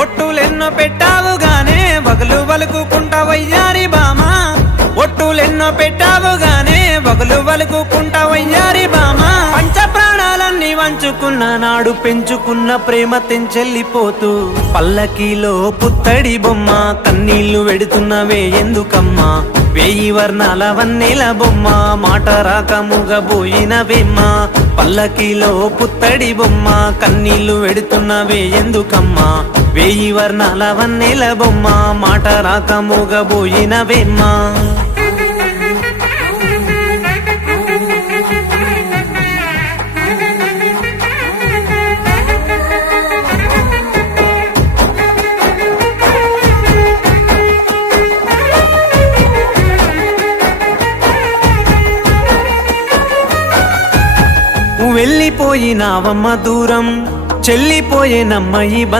ఒట్టులెన్నో పెట్టావుగానే వగలు వలుకుకుంటా వయ్యారి బామా ఒట్టులెన్నో పెట్టావుగానే వగలు వలుకుకుంటా వయ్యారి బామా పంచ ప్రాణాలన్నీ వంచుకున్న నాడు పెంచుకున్న ప్రేమ తెంచెల్లిపోతూ పల్లకీలో పుత్తడి బొమ్మ కన్నీళ్లు వెడుతున్నవే ఎందుకమ్మా వేయి వర్ణాల వన్నెల బొమ్మ మాట రాక మూగబోయినవేమ్మ పల్లకీలో పుత్తడి బొమ్మ కన్నీళ్లు వెడుతున్నవే ఎందుకమ్మా వేయి వర్ణాల వన్నెల బొమ్మ మాట రాక మూగబోయినవేమ్మ వెళ్ళిపోయినావమ్మ దూరం చెల్లిపోయేనమ్మ ఈ